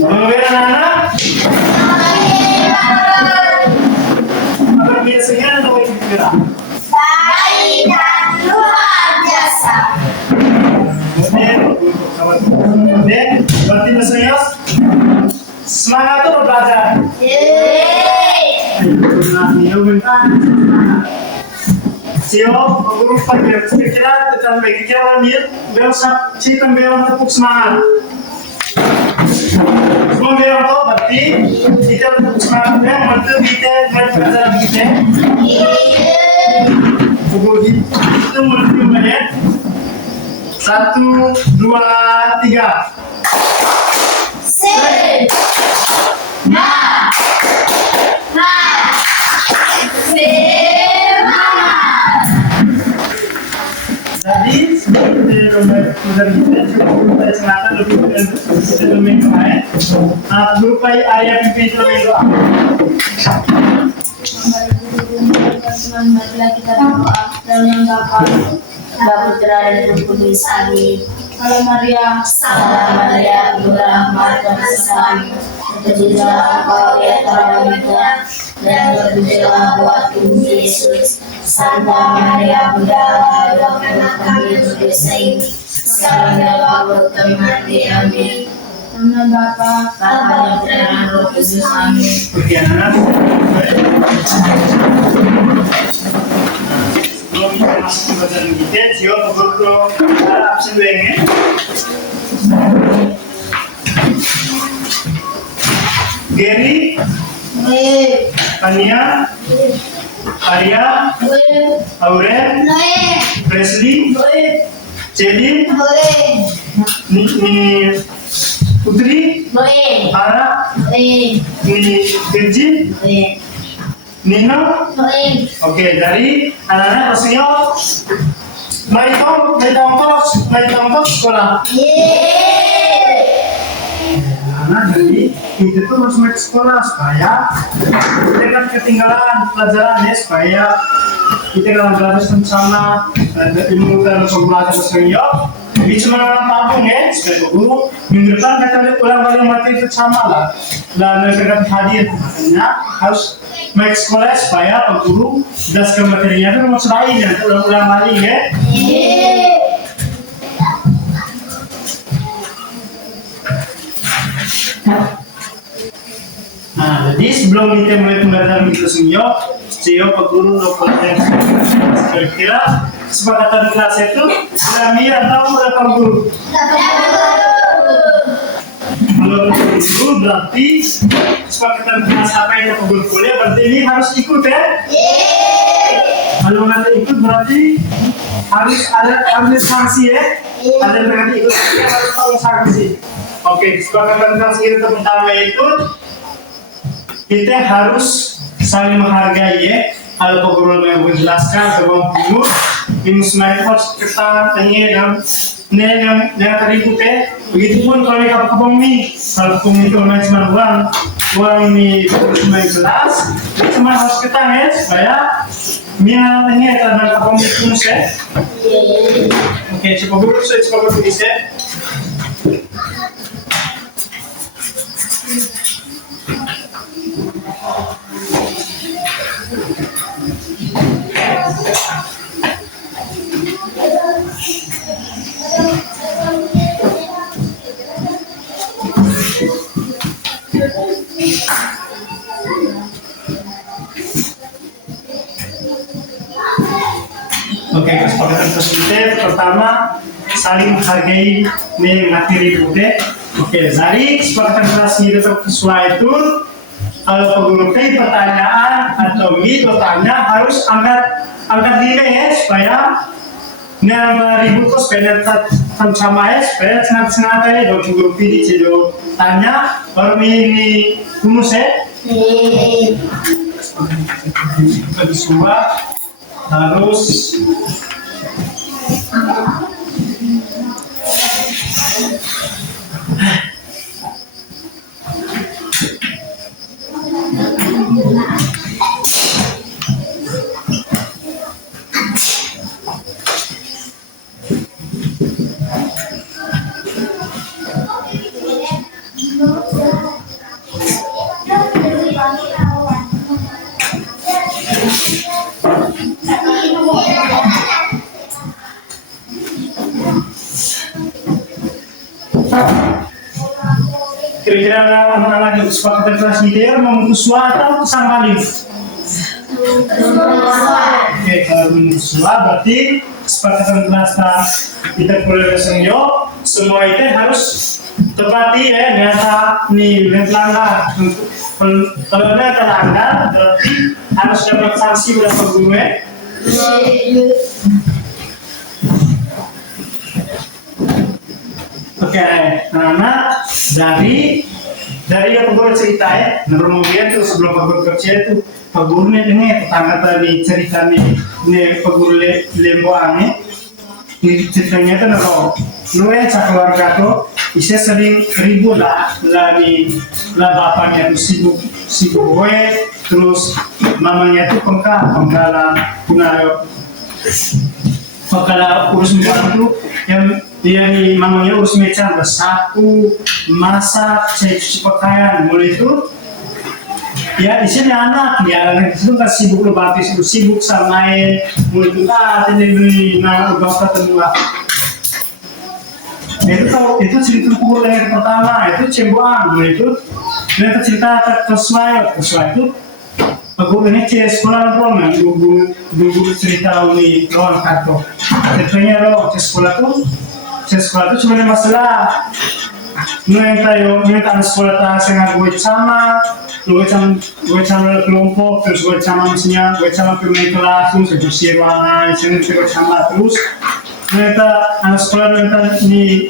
Mengambil anak-anak. Apa biasanya atau kira? Baik dan luar biasa. Kemudian berarti misalnya semangat tuh belajar. Siapa guru pagi kira tekan bagi kira dia besok cikan bewan tepuk semangat. Semua bewan tuh berarti kita tepuk semangatnya mantu kita belajar kita. Pukul itu mulai menit 1, 2, 3. Jadi sebelum kita kita sengaja lebih kita domain lain. Berupa ayat pimpin terlebih doa. Marilah kita berdoa dan yang Bapa, Putra dan Roh Kudus. Amin. Salam Maria, salam Maria, penuh rahmat Tuhan bersamamu. Terpujilah Engkau di antara wanita dan terpujilah buah tubuh Yesus. Santa Maria Bunda Allah, doakanlah kami yang berdosa ini sekarang dan waktu kami mati. Amin. Nama Bapa, dan Putra dan Roh Kudus. Amin. Sebelum kita masuk ke pelajaran kita, siapa guru absen doang. Gary, Tania, Arya, Aurel, Presley, Cedi, ni Putri, Ara, ni Virgin, Nino. Oke, dari anak-anak pastinya mari tongkol sekolah. Anak jadi kita tuh harus naik sekolah supaya kita kan ketinggalan pelajaran ya, supaya kita kan belajar sama ada ilmu dan belajar bersama. Jadi cuma tabung ya, supaya guru minggu depan kita ulang materi itu sama lah. Dan mereka hadir, makanya harus naik sekolah supaya Pak Guru jelaskan materinya itu mau selain ya, ulang lagi ya. Nah, jadi sebelum kita mulai pembelajaran itu semua, Pak Guru kira-kira kesepakatan kelas itu kami atau Pak Guru? Kalau itu berarti kesepakatan kelas apa yang Pak Guru kuliah berarti ini harus ikut ya? Kalau nanti ikut berarti harus ada sanksi ya? Ada yang berarti ikut harus tahu sanksi. Oke, kesepakatan kelas kita pertama itu kita harus saling menghargai ya. Kalau Pak Guru yang menjelaskan bahwa Guru ini semuanya harus kita tanya yang terikut ya. Begitupun kalau kita kebumi, kalau kebumi itu cuma uang ini cuma jelas, cuma harus kita ya supaya tanya karena kebumi itu ya. Oke, coba Guru bisa. Oke, kesepakatan positif pertama saling menghargai materi bude. Oke, dari kesepakatan kelas ini sesuai itu kalau Pak Guru pertanyaan atau bertanya harus angkat diri ya supaya ribut kok supaya sama ya supaya senang ya Pak Guru pilih jadi tanya baru ini rumus ya. Bagi semua harus Kira-kira anak-anak yang kesepakatan kelas media memutus suara atau sang paling? Oke, kalau memutus suara berarti kesepakatan kelas kita boleh besengyo semua itu harus tepati ya, nyata nih melanggar. Kalau ada terlanggar berarti harus dapat sanksi berapa guru ya? Oke, nah dari yang Pak Guru cerita ya, kemudian tuh sebelum Pak Guru kerja itu Pak Guru nih tetangga tadi cerita nih Pak Guru lemboannya, ceritanya tuh naro, lu ya keluarga tuh, bisa sering ribu lah bapaknya tuh sibuk gue, terus mamanya tuh pengkalan Pekala urus membantu yang dia nih mamanya urus meja bersapu, masak, cuci pakaian, mulai itu ya di sini anak itu kan sibuk lebat sibuk sama main, mulai itu ini bapak kedua. Itu cerita pukul yang pertama itu cembuan, mulai itu dan cerita kesuai itu aku ini sekolah Roma, dulu cerita ini lawan kartu. Ceritanya lo sekolah tuh cuma masalah. Nuenta sekolah tak sengaja gue sama kelompok, terus gue sama misalnya gue sama pemain kelas, terus bersih ruangan, gue sama terus. Nuenta anak sekolah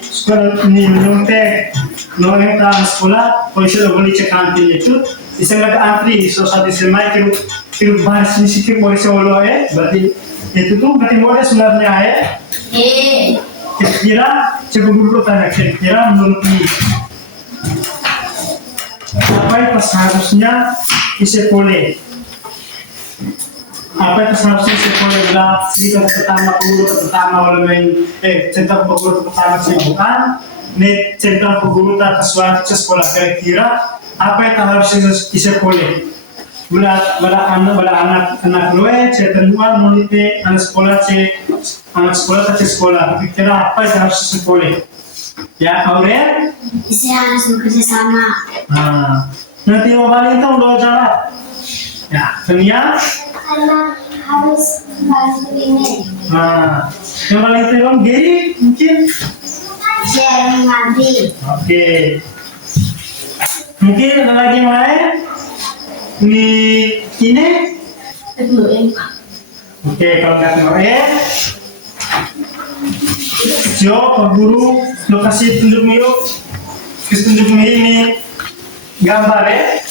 sekolah ini menontek, nuenta anak sekolah, polisi lo boleh cek kantin itu. Bisa nggak antri, so saat disemai kira bahas ini sih boleh solo ya, berarti itu tuh berarti boleh sebenarnya ya. Kira-kira coba dulu tanya kira-kira menurut ini apa yang seharusnya bisa boleh? Apa yang seharusnya bisa boleh bilang cerita pertama oleh main cerita guru pertama sih bukan? Nih cerita guru tak kesuai sekolah kira-kira apa yang harus bisa boleh? Bala anak loe cerita dua mulai anak sekolah tak sekolah. Kira apa yang harus bisa boleh? Ya Aurel? Bisa harus bekerja sama. Nanti mau balik itu udah jawab. Ya, Tania? Anak harus bantu ini. Yang paling terang Gary mungkin? Saya mengerti. Oke. Mungkin ada lagi main? Ini? Oke, kalau nggak kemarin, Jo, Pak Guru, lokasi tunjuk ini gambar ya.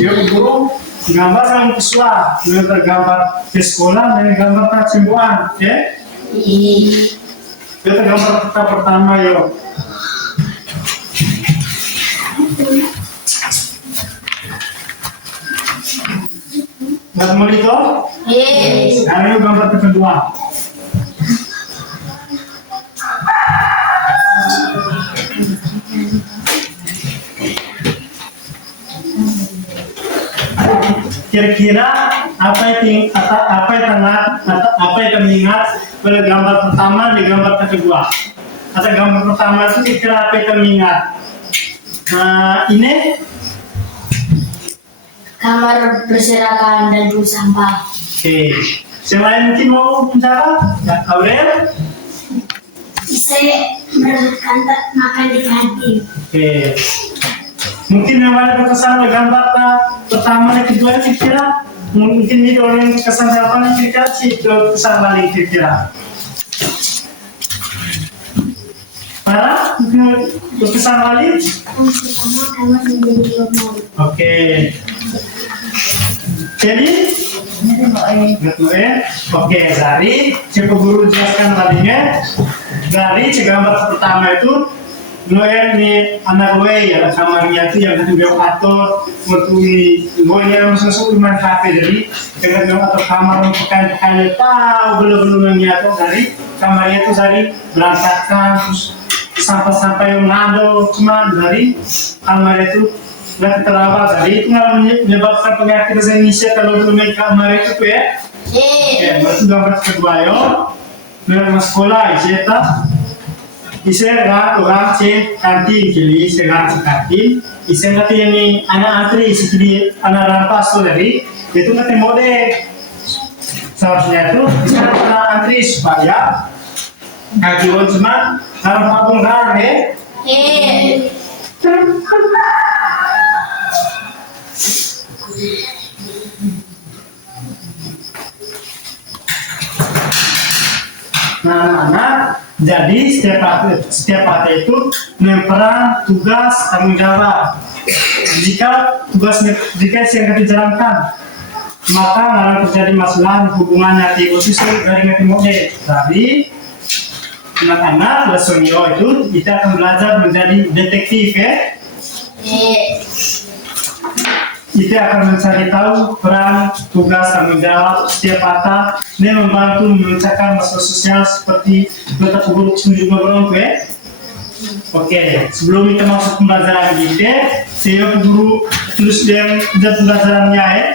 Jo, Pak Guru, gambar yang visual, gambar di sekolah dan gambar percembuhan, ya. Kita gambar kita pertama yo. Nggak monitor? Sekarang yuk gambar kedua. Kira-kira apa yang ingat pada gambar pertama di gambar kedua? Atau gambar pertama itu kira-kira apa yang ingat? Ini Kamar berserakan dan buang sampah. Oke. Selain mungkin mau bicara, ya Aurel? Saya makan di kantin. Oke. Mungkin yang ada berkesan gambar pertama dan kedua kira-kira mungkin ini orang kesan siapa nih kira-kira sih kesan paling kira-kira. Para mungkin berkesan paling? Yang pertama kamar menjadi rumah. Oke. Jadi, oke, Zari, coba guru jelaskan tadinya. Dari gambar pertama itu, ini anak gue ya kamarnya itu yang itu dia atur untuk gue yang masuk rumah kafe jadi dengan dia atur kamar untuk kain tahu belum nyatu dari kamarnya itu dari berantakan terus sampai yang ngado cuma dari kamar itu nggak terawat jadi itu nggak menyebabkan penyakit Indonesia kalau belum main kamar itu ya. Berarti gambar kedua yo dengan sekolah ya Isera orang cek kantin kili segar kantin isen nanti yang anak antri sekali anak rampas tuh dari itu nanti mode seharusnya itu bisa anak antri supaya kajian cuma harus mabung ya. Nah, anak-anak, jadi setiap partai itu memperan tugas tanggung jawab. Jika yang dijalankan, maka akan terjadi masalah hubungannya di posisi dari mode. Tapi anak-anak lesonio itu kita akan belajar menjadi detektif ya. Kita akan mencari tahu peran, tugas, tanggung jawab setiap kata dan membantu memecahkan masalah sosial seperti letak guru kunjung orang ya. Oke, sebelum kita masuk pembelajaran kita, saya guru terus yang pembelajarannya ya.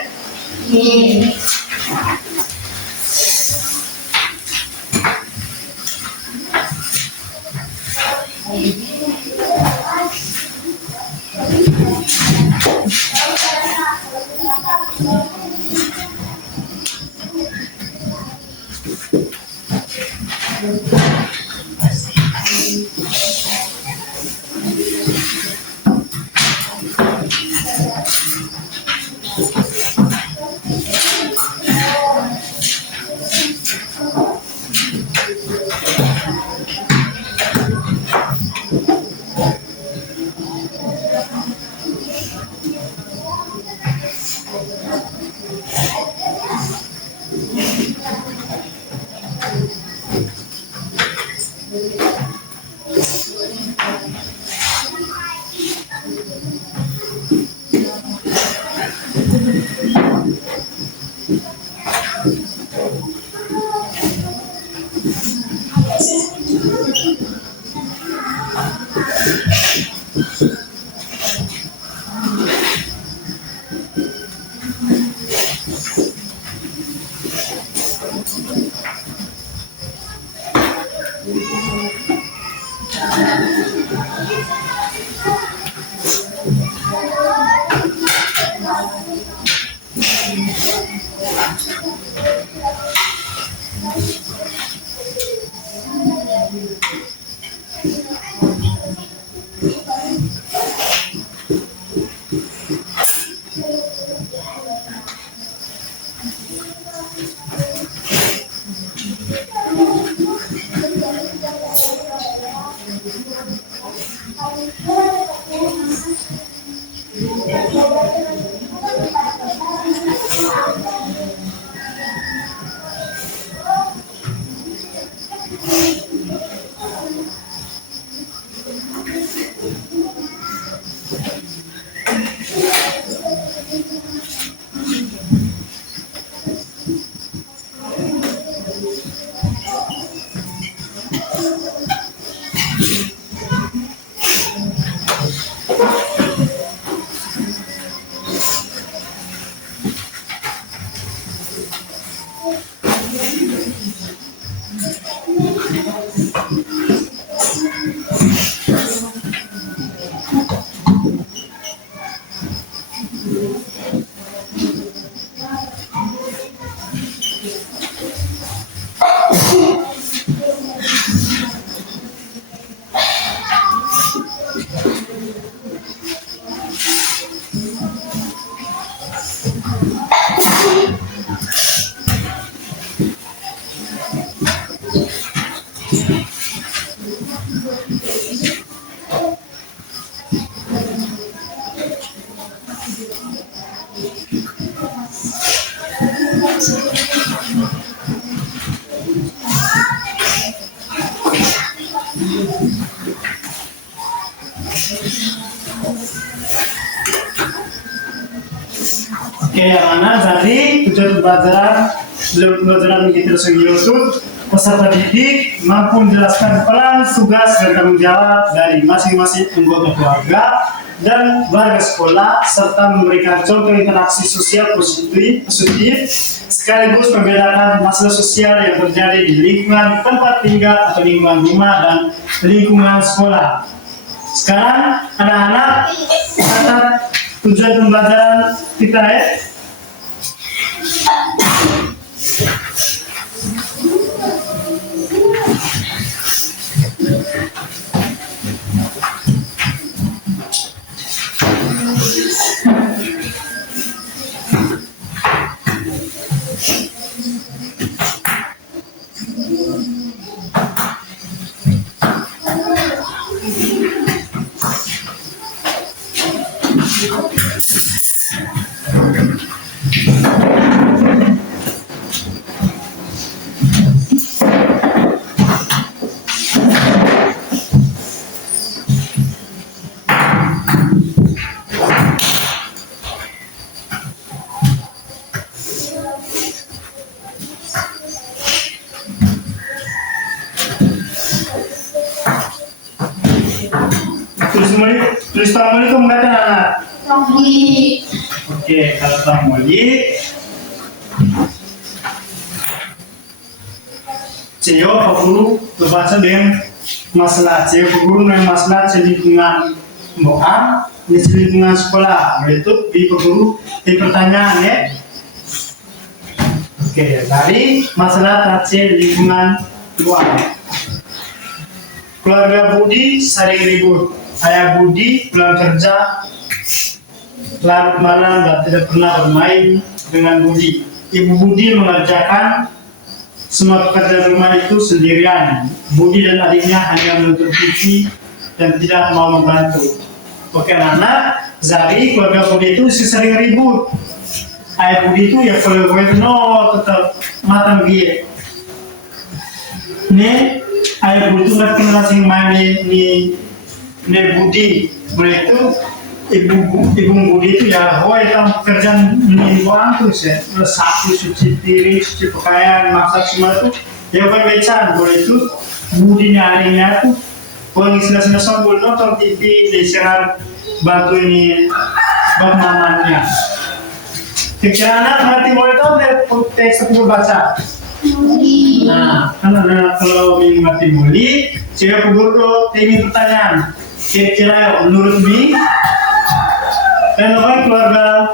Oke, yang mana jadi tujuan pembelajaran kita segi YouTube peserta didik mampu menjelaskan peran, tugas, dan tanggung jawab dari masing-masing anggota keluarga dan warga sekolah serta memberikan contoh interaksi sosial positif sekaligus membedakan masalah sosial yang terjadi di lingkungan tempat tinggal atau lingkungan rumah dan lingkungan sekolah. Sekarang anak-anak catat tujuan pembelajaran kita ya. Tulis Tomoli itu enggak ada anak. Tomoli. Oke, kalau Tomoli, Ceo Pak Guru berbaca dengan masalah Ceo Pak Guru dengan masalah lingkungan Moa, di lingkungan sekolah. Itu di Pak Guru di pertanyaan ya. Oke, dari masalah lingkungan Moa. Keluarga Budi sering ribut. Ayah Budi pulang kerja larut malam dan tidak pernah bermain dengan Budi. Ibu Budi mengerjakan semua pekerjaan rumah itu sendirian. Budi dan adiknya hanya menonton TV dan tidak mau membantu. Oke anak-anak, Zari keluarga Budi itu sering ribut. Ayah Budi itu ya kalau gue itu tetap matang dia. Nih ayah Budi itu nggak kenal sing main nih Budi, mulai itu ibu Budi itu ya, itu pekerjaan menimbang tuh ya, sapu, cuci piring, cuci pakaian, masak semua itu, ya bukan becan, mulai itu Budi nyarinya tuh, orang istilah sambul nonton TV, diserang bantu ini, buat mamanya. Kira anak ngerti boleh tahu deh teks aku baca. Nah, anak-anak kalau ngerti boleh, saya kubur ini pertanyaan. Kira-kira menurut Mi, kenapa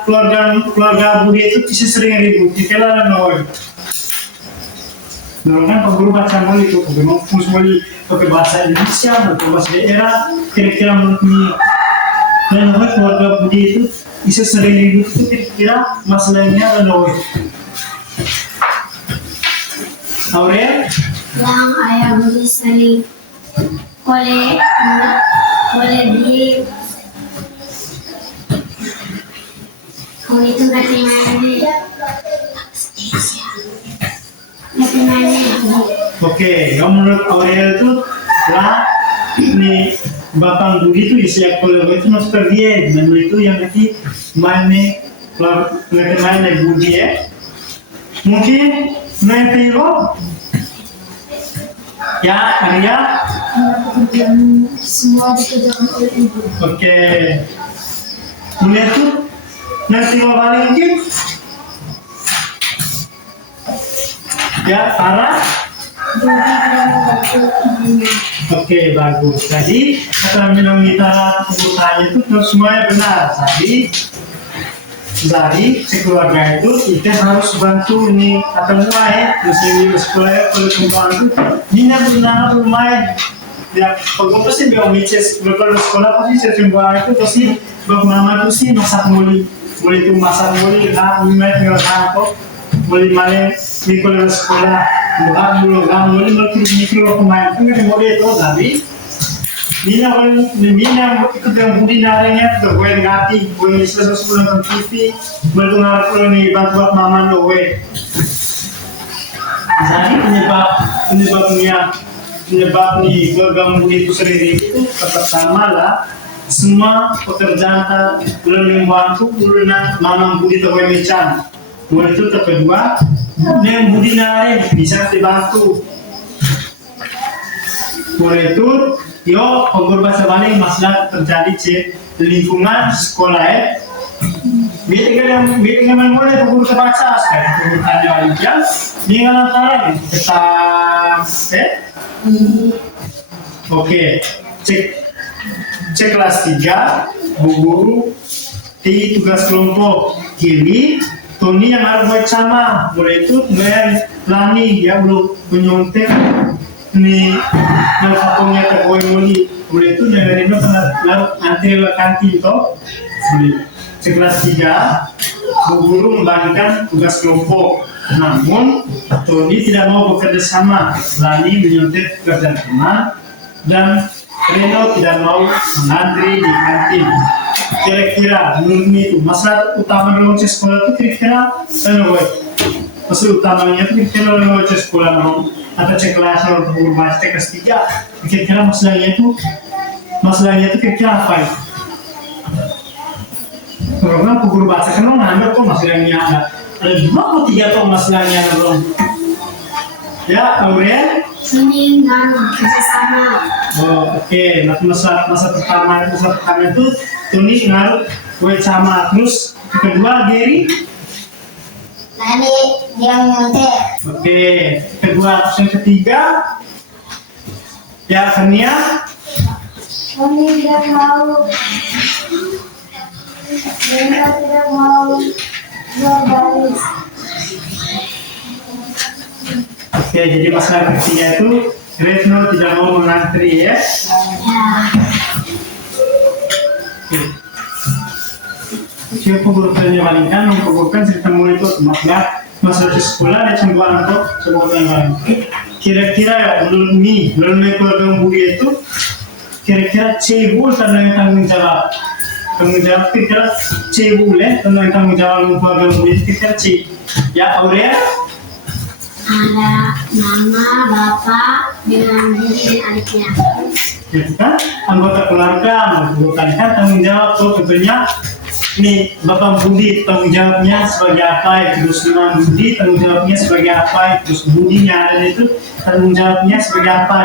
keluarga Budi itu bisa sering ribut? Kira-kira kenapa? Dulu kan Pak Guru baca boleh itu, fokus boleh pakai bahasa Indonesia, pakai bahasa daerah. Kira-kira menurut Mi, kenapa keluarga Budi itu bisa sering ribut itu? Kira-kira masalahnya kenapa? Aurel? Yang ayah Budi sering boleh di itu nggak Oke, yang menurut Aurel itu lah nih Bapak Budi itu isi kalau itu masuk ke dia, dan itu yang nanti main Budi ya. Mungkin nanti lo ya Arya. Semua dikerjakan oleh ibu. Oke. Mulai itu nanti lo balik mungkin. Ya, Farah. Oke, bagus. Jadi kata bilang kita kebutuhannya itu terus semuanya benar. Dari sekeluarga itu kita harus bantu ini atau mulai terus ini sekolah kalau semua itu minat benar bermain. Ya, kalau pasti biar mices kalau sekolah pasti semua itu pasti bagaimana itu sih masak muli itu masak muli minat tinggal kok muli main di sekolah bukan muli mikro pemain itu kan muli itu tadi Mina itu yang budi narinya tuh gue ngati gue selesai sebelum nonton TV berdengar kalau nih buat mama lo gue jadi penyebab nih keluarga budi itu sendiri itu pertama lah semua pekerjaan belum membantu karena mama budi tuh gue mecan itu kedua yang budi nari bisa dibantu mulai itu yo guru bahasa Bali masalah terjadi di lingkungan sekolah ya. Biar mulai guru terbaca sekarang guru tanya aja dengan antara kita oke cek kelas 3 bu guru di tugas kelompok kiri Tony yang harus buat sama mulai itu Lani ya belum menyontek nih yang satunya terkoi mulai itu jangan ini lalu antri ke kantin toh kelas 3 bu guru membagikan tugas kelompok namun Tony tidak mau bekerja sama Lani menyontek pekerjaan teman dan Reno tidak mau mengantri di kantin. Kira-kira menurut itu masalah utama dalam sekolah itu kira-kira masalah utamanya itu kira-kira dalam sekolah atau kelas atau guru bahasa kelas 3 kira-kira masalahnya itu kira-kira apa ya? Karena guru bahasa kan nggak kok masalahnya ada 2 atau 3 atau masalahnya belum ya Aurel Seningan kerjasama. Oke. Masa pertama itu Tony ngaruh buat sama terus kedua Gary Lani dia menyontek. oke kedua yang ketiga ya Kania Tony tidak mau. Dia tidak mau berbaris. oke jadi masalah ketiga itu Retno tidak mau mengantri ya siapa guru penyalahkan mengumpulkan cerita murid itu masalah di sekolah dan semua untuk sebuah lain kira-kira menurut keluarga Budi itu kira-kira cebul tanggung jawab kira-kira cebul ya tanggung jawab keluarga Budi kira-kira ya Aurea Ada mama, bapak, dengan Budi dan adiknya. ya kan anggota keluarga bukan kan tanggung jawab tuh tentunya nih Bapak Budi tanggung jawabnya sebagai apa terus Imam Budi tanggung jawabnya sebagai apa terus Budinya ada itu tanggung jawabnya sebagai apa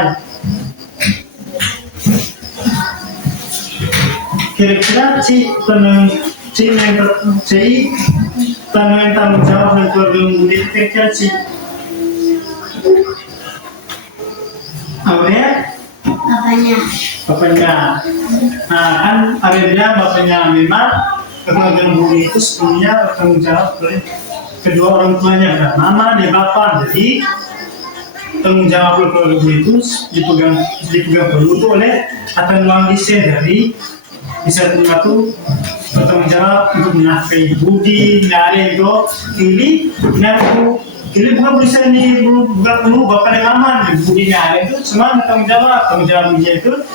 kira-kira tanggung jawab dan keluarga Budi kira-kira Aurea bapaknya nah kan Aurea bapaknya memang keluarga Budi itu sepenuhnya bertanggung jawab oleh kedua orang tuanya dan mama dan bapak jadi tanggung jawab keluarga Budi itu dipegang penuh oleh Atan Wang Dise dari bisa terima tuh bertanggung jawab untuk menafkahi Budi dari itu Kili bukan bisa ini bukan penuh bapak dan mama Budi itu cuma tanggung jawabnya itu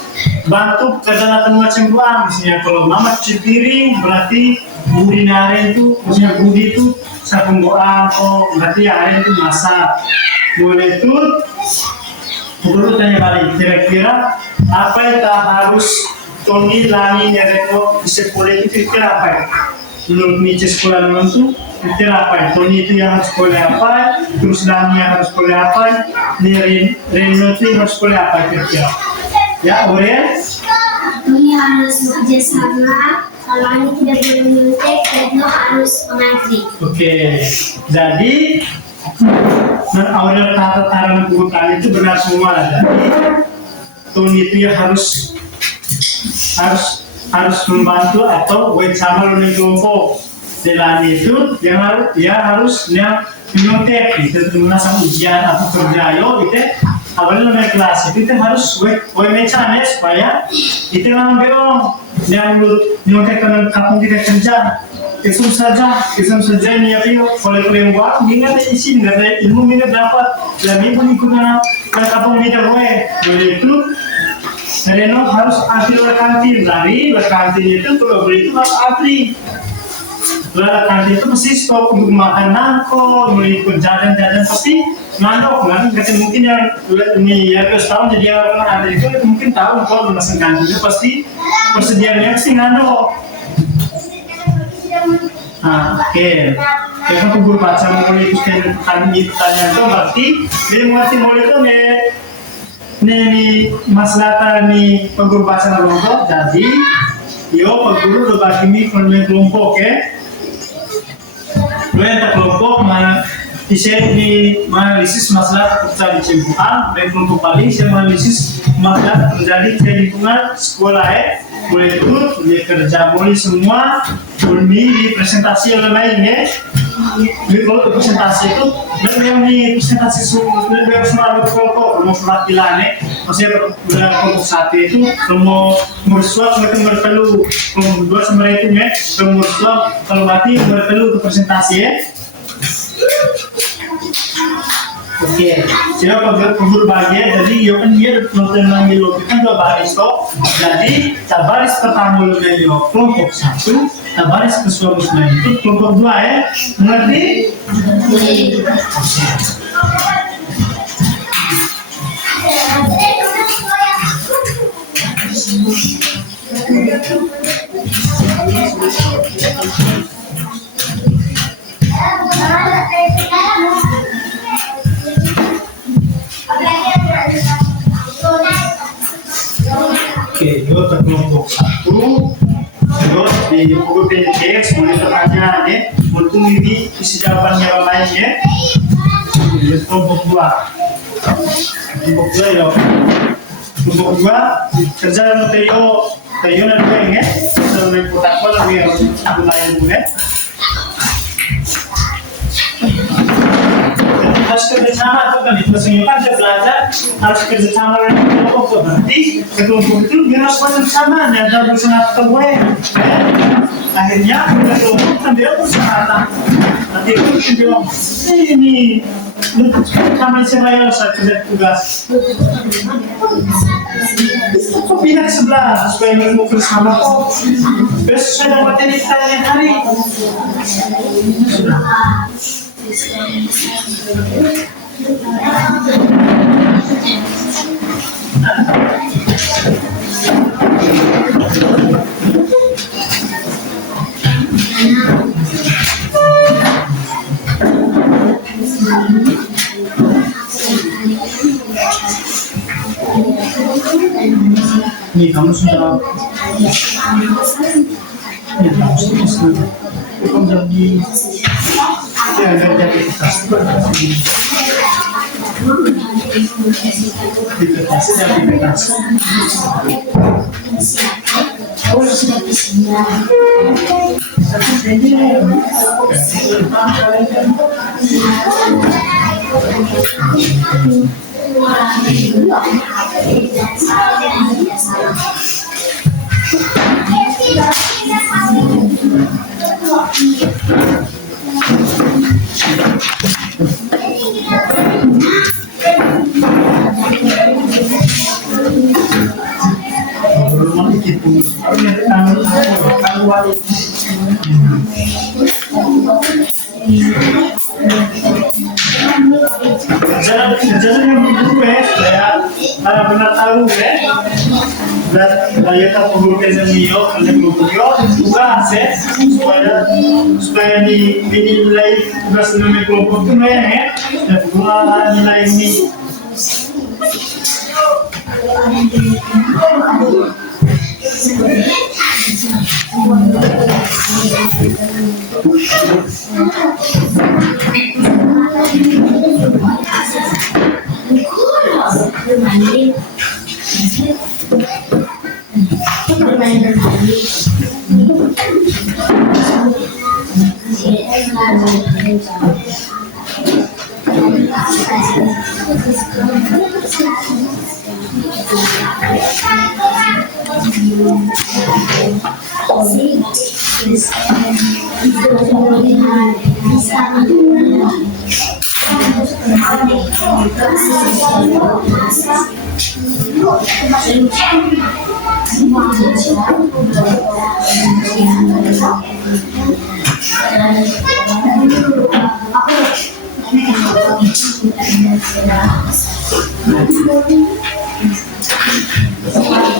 bantu kerjaan atau macam doang misalnya kalau mama cuci piring berarti Budi itu maksudnya Budi itu sabun doa atau berarti hari itu masak boleh itu guru tanya balik kira-kira apa yang tak harus Tony Lani Retno di sekolah itu kira-kira apa ya menurut Nietzsche sekolah memang tuh kira apa ya? Tony itu yang harus sekolah apa? Terus Lani yang harus sekolah apa? Reno itu yang harus sekolah apa kira-kira? Ya, Aurel? Tony harus bekerja sama. Kalau Lani tidak boleh menyontek, Retno harus mengantri. Oke. Jadi Aurel tata-tata buku itu benar semua. Jadi Tony itu yang harus membantu atau wait sama dengan kelompok Lani itu yang harus menyontek itu menasam ujian atau kerja gitu awalnya naik kelas itu harus wait macam supaya itu memang belum yang menyontek dengan kampung kita kerja isum saja ini apa oleh yang buat ingat isi nggak ada ilmu ini dapat lebih pun ikut dengan kampung kita itu Reno harus antri kantin dari kantin itu kalau beli itu harus antri kantin itu mesti stop untuk makan nangko ikut jajan pasti ngandok kan mungkin yang ini ya terus tahun jadi orang ada itu mungkin tahu kalau memesan kantin itu pasti persediaannya pasti ngandok oke. Ya kan guru baca mulai itu tanya itu berarti dia mengerti mulai itu Ini masalah ni pengguru bahasa kelompok. Jadi, yo pengguru bagi mi kelompok ke. Dua kelompok mana Saya di analisis masalah pekerjaan cembuhan, baik kelompok paling saya analisis masalah terjadi di lingkungan sekolah boleh ikut, boleh kerja, boleh semua, boleh di presentasi yang lainnya. Jadi kalau presentasi itu, yang di presentasi semua kelompok, mau perwakilan maksudnya kelompok satu itu, mau mersuap mereka berperlu, kelompok dua sama itu kalau mersuap kalau mati berperlu untuk presentasi Oke, siapa pemburu bahagia? Jadi, yo kan dia nonton lagi lo kan dua baris toh. Jadi, baris pertama lo dari kelompok satu, baris kedua itu kelompok dua mengerti? Oke, yo kelompok satu, yo di buku teks boleh bertanya untuk ini isi jawabannya yang lainnya. Kelompok dua yo, kelompok dua kerja Tayo na doing so may putak ko lang yung lain muna. Harus kerjasama tuh kan itu kan saya belajar harus kerjasama dengan kelompok berarti kelompok itu biar bersama ada bersama ketemu akhirnya kelompok kan dia bersama nanti itu bilang ini kami saya kerja tugas kok pindah ke sebelah supaya mau bersama kok besok saya dapat materi kita hari sudah. Nih kamu sudah ya kamu sudah kamu jadi ya jadi Jangan yang begitu saya benar tahu dan saya tahu guru kesenio kerja guru juga supaya dinilai tugas nilai kelompok itu dan dua nilai ini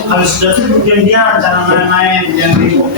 Kalau sudah cukup diam-diam, jangan main-main, jangan ribut,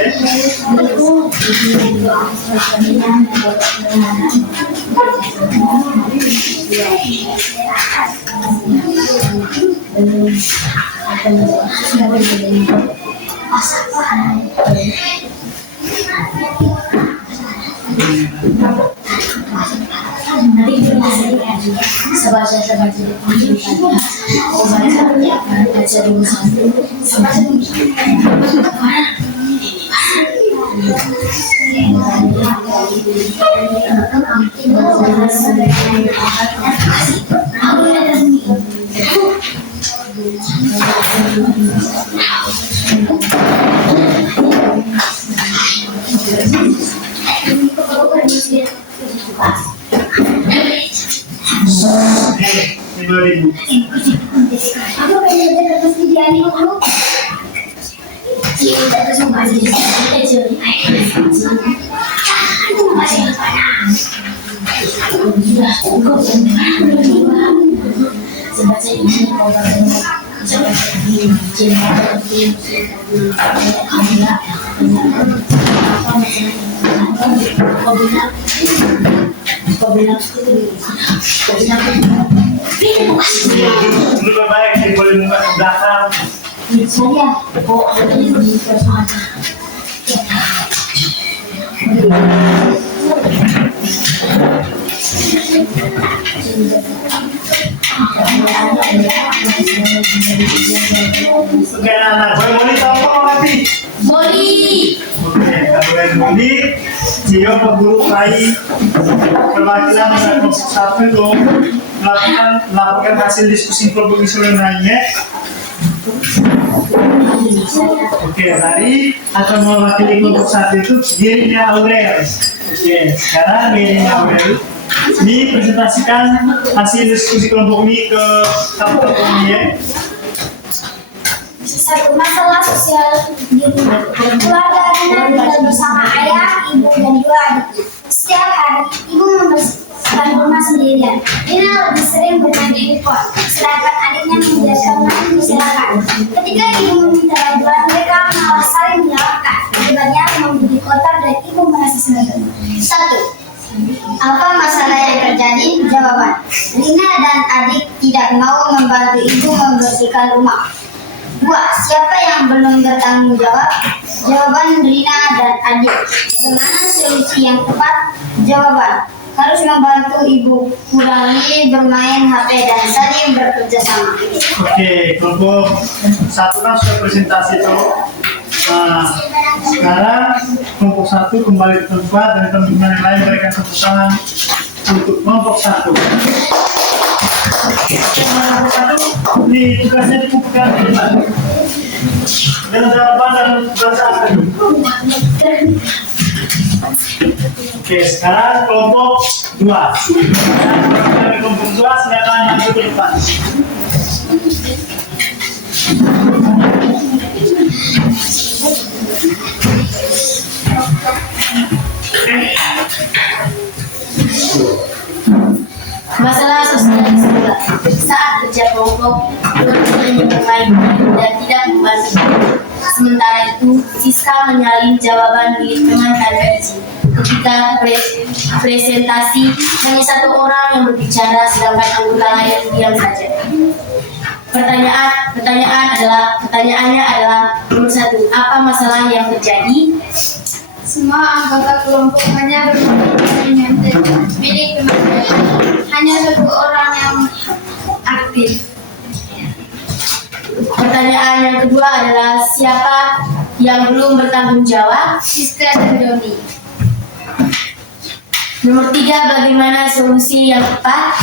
Dengerin. Aku pengen belajar terus di anime dulu. Iya, terus mau belajar di Lebih baik sih boleh buka ke belakang. saya kok ada di persoalan. Oke anak-anak, boleh monitor apa nanti? Boli. Oke, kalau yang moni, Cio pemburu kai perwakilan dengan kelompok satu itu melakukan hasil diskusi kelompok isu lainnya. Oke, tadi akan mewakili kelompok satu itu dirinya Aurel. Oke, sekarang dirinya Aurel ini presentasikan hasil diskusi kelompok ini ke kelompok ini ya. Satu masalah sosial di keluarga Rina tinggal bersama ayah, ibu, dan dua adik. Setiap hari, ibu membersihkan rumah sendirian. Rina lebih sering bermain handphone, sedangkan adiknya membiarkan main berserakan. Ketika ibu meminta bantuan, mereka malah saling menyalahkan. Akibatnya rumah menjadi kotor dan ibu merasa senang. 1. Apa masalah yang terjadi? Jawaban. Rina dan adik tidak mau membantu ibu membersihkan rumah. 2. Siapa yang belum bertanggung jawab? Jawaban Rina dan adik. Bagaimana solusi yang tepat? Jawaban. Harus membantu ibu kurangi bermain HP dan saling bekerja sama. Oke, kelompok satu kan sudah presentasi tuh. Nah, sekarang kelompok satu kembali ke tempat dan teman-teman yang lain berikan tepuk tangan untuk kelompok satu. Kelompok satu, ini tugasnya dikumpulkan dengan jawaban dan bahasa asli. Oke, sekarang kelompok 2. Kelompok 2 silakan maju ke depan. Masalah sosial di sekolah. Saat kerja kelompok, dua-duanya bermain dan tidak membantu. Sementara itu, Siska menyalin jawaban milik teman tanpa izin. Ketika presentasi, hanya satu orang yang berbicara, sedangkan anggota lain diam saja. Pertanyaannya adalah nomor 1. Apa masalah yang terjadi? Semua anggota kelompok hanya bermain milik teman-teman. Hanya satu orang yang aktif. Pertanyaan yang kedua adalah siapa yang belum bertanggung jawab? Siska dan Doni. Nomor 3, bagaimana solusi yang tepat?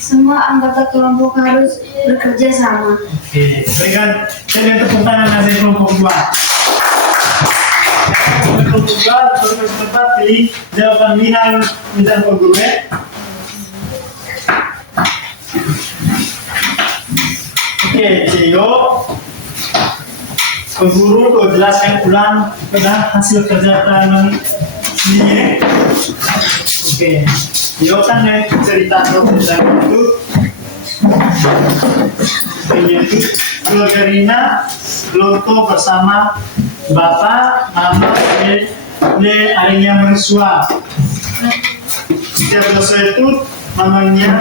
Semua anggota kelompok harus bekerja sama. Oke, berikan tepuk tangan dari kelompok 2. Kelompok 2 berikut tempat pilih jawaban minang dan guru ya. Oke, Cio pengguru tuh jelaskan ulang tentang hasil kerja tangan ini. Oke, Cio kan cerita tentang itu. Ini itu keluarga Rina Loto bersama bapak, mama, adiknya mertua. Setiap selesai itu mamanya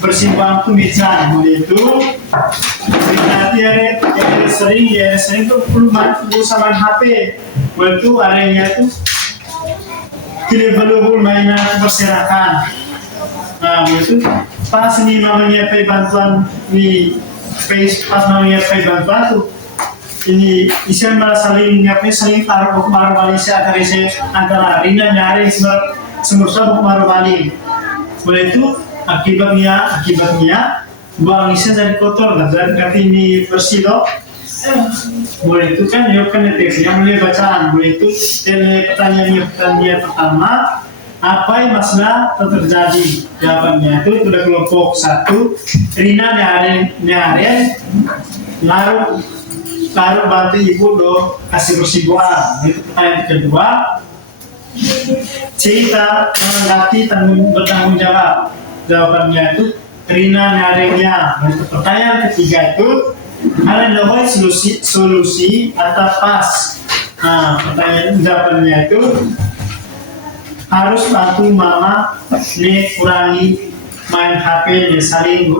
bersimpang tumisan, itu nanti ada sering tuh peluang sama HP, waktu adanya tuh tidak perlu mainan berserakan. Nah itu pas nih mamanya pay bantuan nih, pas mamanya pay bantuan tuh ini isian malah saling taruh Malaysia antara Rina nyari semua baru balik. Boleh itu akibatnya buang isian jadi kotor, ganti ini bersih loh. Boleh itu kan yuk kan yang mulai bacaan. Boleh itu pertanyaan pertama, apa yang masalah terjadi? Jawabannya itu sudah kelompok 1. Rina nyari naruh bantu ibu kasih bersih buah. Itu pertanyaan kedua. Cerita menanggapi bertanggung jawab. Jawabannya itu Rina nyarinya. Itu pertanyaan ketiga itu ada namanya solusi atau pas. Nah, pertanyaan jawabannya itu harus bantu mama kurangi main HP, saling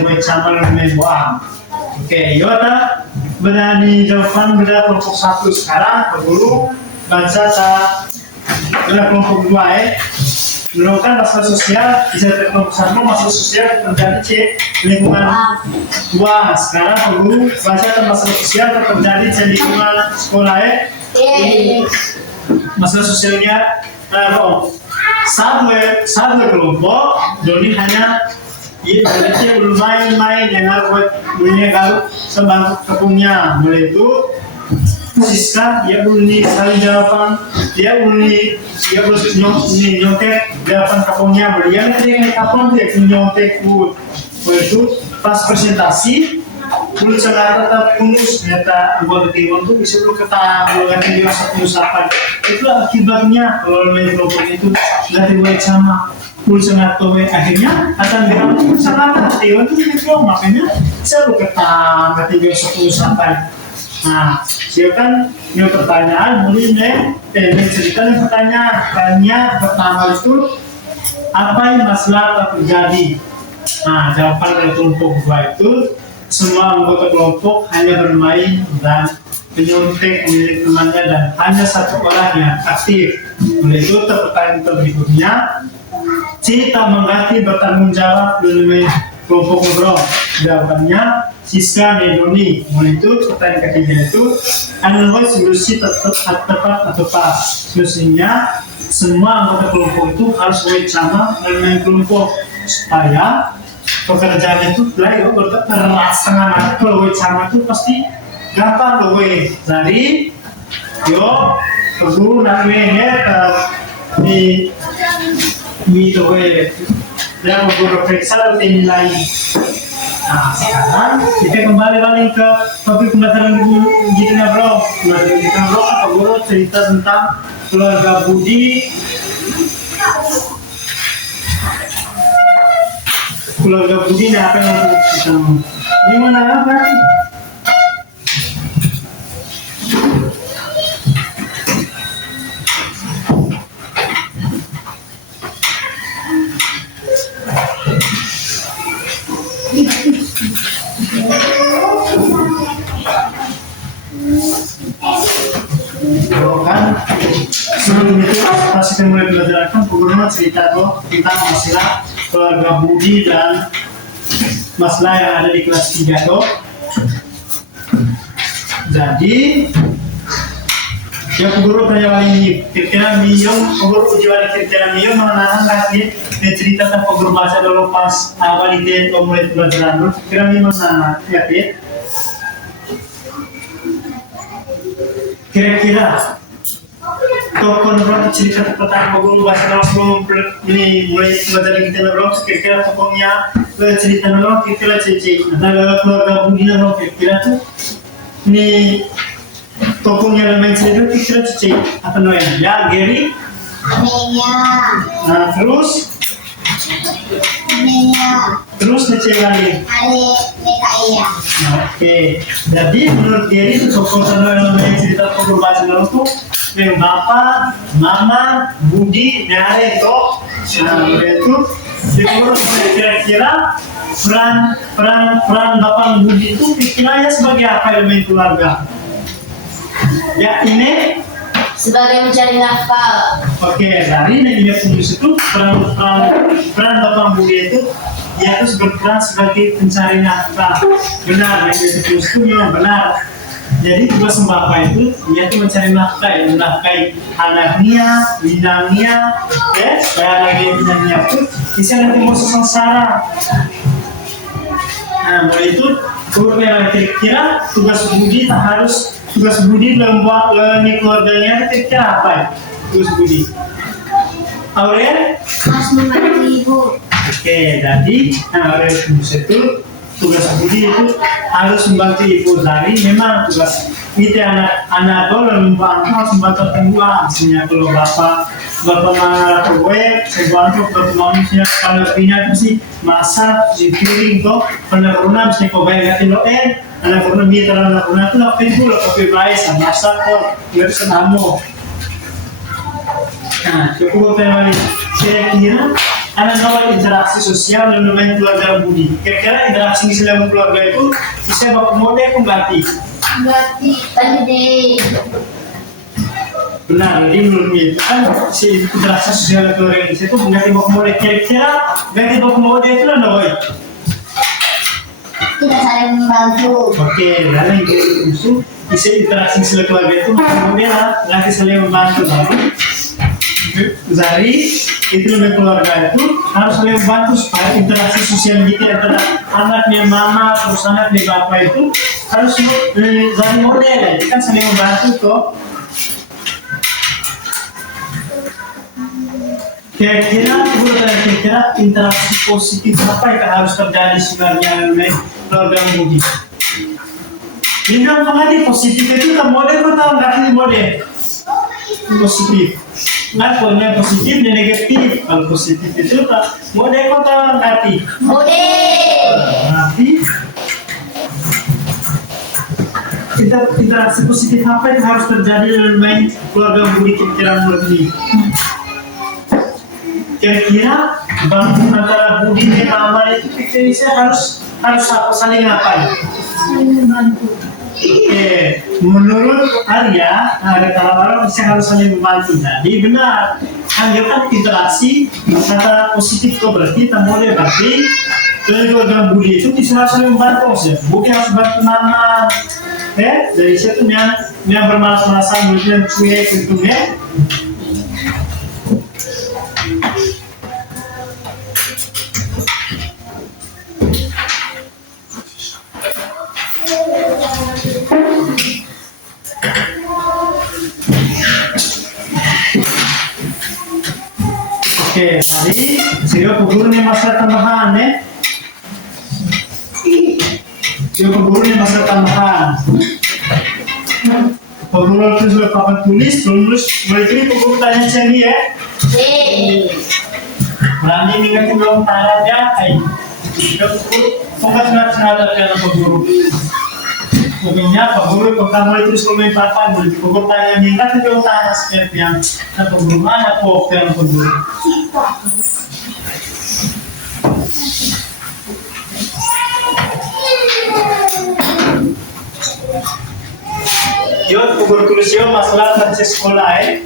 bercampur main buang. Oke, yaudah. Berani jawaban beda kelompok 1 sekarang. Dulu baca beda kelompok 2 menemukan masalah sosial bisa kelompok 1 masalah sosial terjadi lingkungan 2. Sekarang perlu baca masalah sosial terjadi di lingkungan sekolah masalah sosialnya satu kelompok jadi hanya dia belum main yang harus punya kalau sebangku kepungnya boleh itu Siska dia bunyi saling jawaban dia nyontek jawaban kapungnya boleh yang dengan kapung dia nyontek boleh itu pas presentasi boleh sekarang tetap punus ternyata anggota tim itu bisa lu ketahui ganti dia satu usapan itu akibatnya kalau main kelompok itu dari baik sama boleh sangat akhirnya akan bilang sangat tim itu makanya bisa lu ketahui ganti dia satu usapan. Nah, siapkan ini pertanyaan, mulai menceritakan pertanyaan pertama itu apa yang masalah terjadi? Nah, jawaban dari kelompok 2 itu semua anggota kelompok hanya bermain dan menyontek milik temannya dan hanya satu orang yang aktif. Oleh itu pertanyaan berikutnya, cerita mengganti bertanggung jawab dengan kelompok ngobrol. Jawabannya Siska Medoni. Mulai itu pertanyaan ketiga itu adalah solusi tepat atau pas. Solusinya semua anggota kelompok itu harus bersama dengan kelompok supaya pekerjaan itu setengah kalau bersama itu pasti gampang loh. Jadi perlu namanya di itu yang berperiksa nilai. Nah, sekarang kita kembali ke topik pembelajaran kita bro. Pak Guru cerita tentang keluarga Budi. Keluarga Budi ini apa yang kita gimana apa? Kan sebelum itu pas kita mulai belajar kan Gubernur cerita tuh tentang masalah keluarga Budi dan masalah yang ada di kelas 3 tuh. Jadi ya Gubernur tanya lagi kira-kira Miyong Gubernur uji wali kira-kira Miyong mengenang lagi cerita tentang Gubernur bahasa dulu pas awal itu mulai belajar dulu kira-kira Miyong mengenang ya kira-kira tokoh nomor cerita tentang Guru bahasa sebelum ini mulai belajar kita nomor kira-kira tokohnya cerita nomor kira-kira cici ada keluarga Budi nomor kira-kira tuh ini tokohnya main cerita kira-kira cici apa namanya ya Gary nah terus Nenek Terus cewek lagi. Ari Nekaya. Oke, jadi menurut dia itu tokoh yang cerita tokoh baca itu yang bapak, mama, Budi, Nyare itu, itu menurut kira-kira peran bapak Budi itu pikirannya sebagai apa elemen keluarga? Ya ini. Sebagai mencari nafkah. Oke, dari Nadia Kudus itu peran bapak Budi itu dia itu berperan sebagai pencari nafkah. Benar, Nadia Kudus itu memang benar. Jadi tugas bapak itu dia itu mencari nafkah, ya, menafkahi anaknya, bidangnya, ya, supaya anaknya bidangnya itu bisa nanti mau sengsara. Nah, mulai itu kira-kira tugas Budi dalam keluarganya kira-kira apa ya? Tugas Budi. Aurel? Harus membantu ibu. Oke, jadi Aurel itu tugas Budi itu harus membantu ibu. Dari memang tugas itu anak kalau membantu harus membantu kedua. Misalnya kalau bapak mana proyek, saya bantu manusia kalau punya itu sih masak, cuci piring tuh, pernah misalnya kau bayar ganti loen, anak pernah mitra anak pernah itu lakukan dulu, kopi baik, sama masak kok, nggak bisa namu. Nah, cukup teman saya kira ada nomor interaksi sosial dan domain keluarga Budi. Kira-kira interaksi di dalam keluarga itu bisa bapak mode kembali. Berarti tadi deh. Benar, jadi menurutnya itu kan si interaksi sosial keluarga itu mengganti bapak mode. Kira-kira ganti bapak mode itu ada apa? Tidak saling membantu. Oke, lalu yang itu bisa interaksi sosial keluarga itu kemudian nanti saling membantu. Zari itu lebih keluarga itu harus saling membantu supaya interaksi sosial kita antara anaknya mama terus anaknya bapak itu harus saling model, kan saling membantu kok. Kira-kira interaksi positif apa yang harus terjadi sebenarnya dengan keluarga Budi? Ini kan tadi positif itu kan model atau nggak model? Positif. Nah, kalau positif dan negatif. Kalau positif itu model atau negatif? Model. Nanti interaksi positif apa yang harus terjadi dalam main keluarga Budi kira-kira menurut ini? Kira-kira antara Budi dan mama itu pikirnya harus saling apa ya? Saling membantu. Oke, menurut Arya, ada kalau bisa harus saling membantu. Jadi benar, anggapkan interaksi kata positif itu berarti boleh berarti keluarga Budi itu bisa saling membantu sih. Bukan harus bantu mama, dari situ yang bermalas-malasan kemudian cuek gitu ya. Oke, tadi saya peguru nih masalah tambahan ya. Saya peguru nih masalah tambahan. Peguru itu sudah papan tulis, mulai itu peguru tanya saya ya. Berani minggat belum tanya aja, pokoknya sengaja dengan peguru. Pokoknya peguru pertama itu sebelum papan, mulai peguru tanya minggat belum tanya seperti yang peguru mana kok yang peguru. Yo, peguru tulis yo masalah tentang sekolah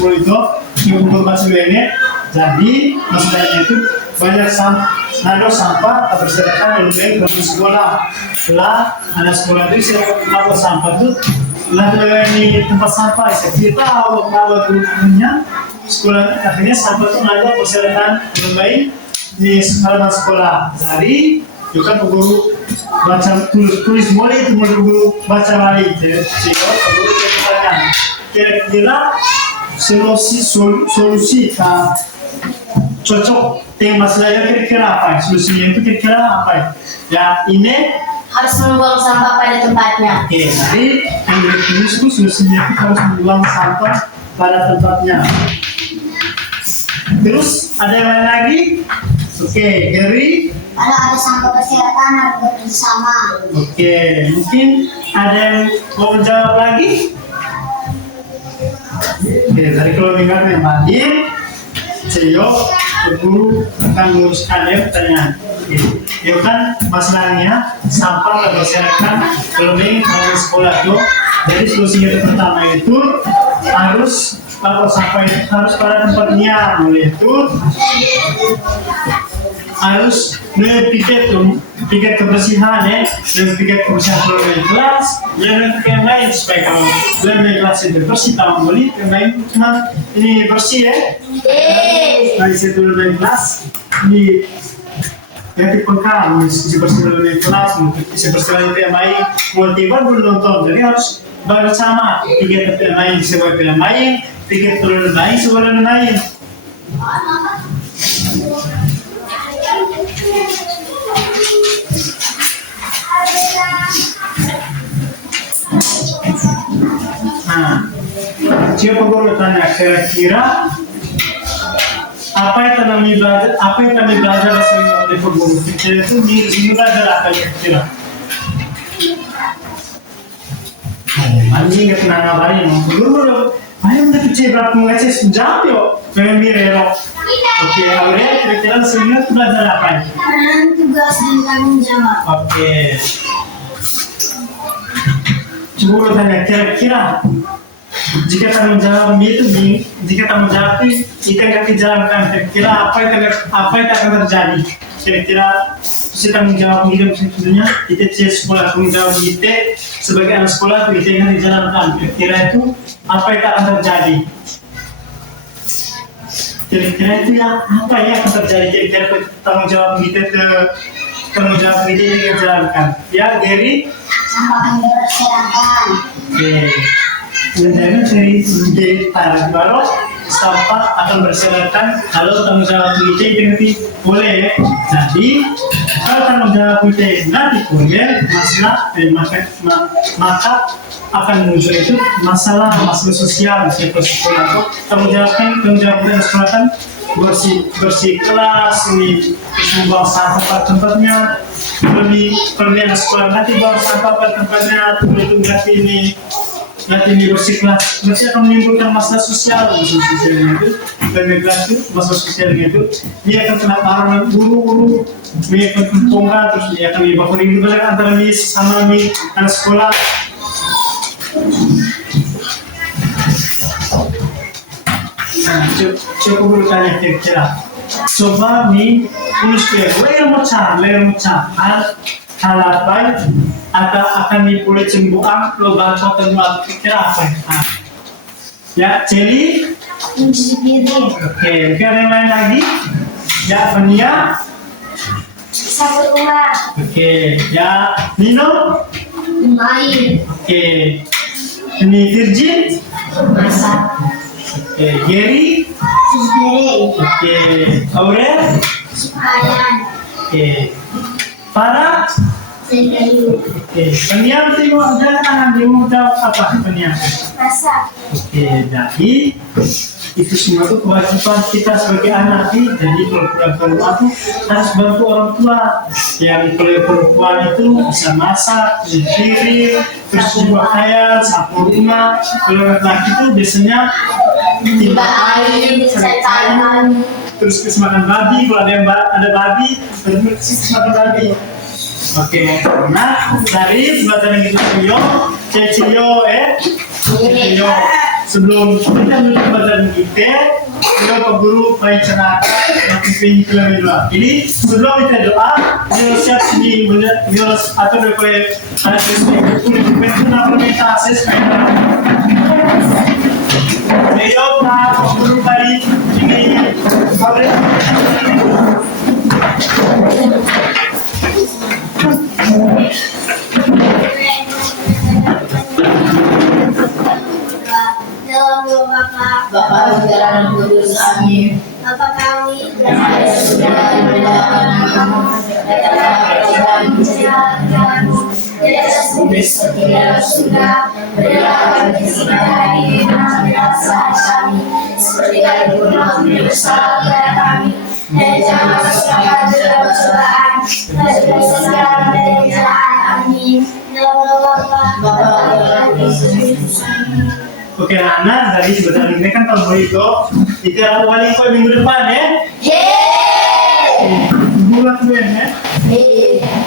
semua itu untuk masuk ini. Jadi maksudnya itu banyak sampah berserakan lebih ke sekolah. Lah anak sekolah itu siapa sampah itu lah ini tempat sampah. Kita kalau punya sekolah akhirnya sampah itu ada berserakan lebih di halaman sekolah. Jadi juga guru baca tulis boleh itu guru baca lagi. Jadi guru bertanya kira-kira solusi cocok tema saya kira-kira apa? Solusinya itu kira-kira apa? Ya ini Harus membuang sampah pada tempatnya. oke. Jadi yang ditulis itu solusinya itu harus membuang sampah pada tempatnya. Terus ada yang lain lagi? Oke, Gary. Kalau ada sampah berserakan harus bersama. Oke, mungkin ada yang mau jawab lagi? Oke, dari keluarga yang hadir, Ceo, guru akan meluruskan ya pertanyaan. Oke, ya kan masalahnya sampah berserakan lebih kalau sekolah itu. Jadi solusinya itu pertama itu harus kalau sampah itu harus pada tempatnya, mulai itu harus pikir kebersihan ya, dan pikir kebersihan keluarga kelas, yang main supaya kamu lebih kelas itu bersih, kamu boleh main cuma ini bersih ya. Dari situ lebih kelas ini yang dipengkal, isi bersih lebih kelas, isi bersih lebih main, motivan dulu nonton, jadi harus bersama pikir main sebagai main, pikir keluarga main sebagai main. Nah, siapa guru tanya kira-kira apa yang kami belajar oleh guru kita itu di belajar apa kira-kira? Anjing nggak pernah ngapain, guru ayo udah kecil berapa ngasih jawab yuk, pengen mirip. Oke, Aurel kira-kira sebelumnya belajar apa? Peran tugas dan tanggung jawab. Oke. Coba tanya kira-kira jika tanggung jawab itu akan dijalankan, kira-kira apa yang akan terjadi? Kira-kira si tanggung jawab itu sebetulnya kita sekolah tanggung jawab kita sebagai anak sekolah kita akan dijalankan. Kira-kira itu apa yang akan terjadi? Kira-kira itu ya apa yang akan terjadi? Kira-kira tanggung jawab kita dijalankan. Ya, Gary. Sampah akan berserakan. Oke. Sebenarnya dari tarik baru sampah akan berserakan kalau tanggung jawab kita itu nanti boleh ya. Jadi kalau tanggung jawab kita nanti boleh maka akan muncul itu masalah sosial di sekolah itu. Tanggung jawab kita sekolah kan bersih kelas ini, membuang sampah pada tempatnya, lebih anak sekolah nanti buang sampah pada tempatnya, itu nanti bersih kelas, berarti akan menimbulkan masalah sosial itu, dan kelas itu masalah sosialnya itu, dia akan kena marah guru, dia akan kumpulkan, terus dia akan dibakari juga antara sama anak sekolah. Nah, coba dulu tanya kira-kira. Coba tulis layar macam hal apa akan dipulih cembuang lo baca tentang kira-kira apa? Ya, Celi. Mencuci piring. Oke, ada yang lain lagi? Ya, Fania. Sapu rumah. Oke, ya, Nino. Main. Oke, ini Virgin. Masak. Oke, Gary. Piring. Oke, Aurel. Supaya. Oke, Farah. Kayu. Oke, Fania tengok jangan dia mau jawab apa Fania? Masak. Oke, jadi itu semua itu kewajiban kita sebagai anak nih. Jadi kalau pulang ke rumah tuh harus bantu orang tua. Yang kalau perempuan itu bisa masak, cuci piring, terus juga kayak sapu rumah. Kalau laki itu biasanya Tiba air, setan. terus makan babi. Kalau ada babi, terus makan babi. Oke, nah dari pelajaran kita Cio, Cio, sebelum kita menutup pelajaran kita, Pak Guru main cerita yang pimpin kita lebih dulu. Jadi sebelum kita doa, kita siap sini menurut atau dari ada sesuatu yang permintaan supaya Ayo Pak Guru kali ini kalian dalam doa Bapa di dalam kudus, amin. Bapa kami Yang ada di surga, dimuliakan namamu, datanglah kerajaan Tuhanmu, di atas bumi seperti di dalam surga. Berilah kami rezeki hari ini dan ampunilah kesalahan kami, seperti kami pun mengampuni bersalah kepada kami. Dan jangan masukkan kami ke dalam cobaan, tapi bebaskanlah kami dari yang jahat. Amin. dalam doa Bapa di dalam kudus, amin. Oke, anak dari sebentar ini kan kalau itu kita paling kau minggu depan ya. Yeay! Bulan ya. Yeay!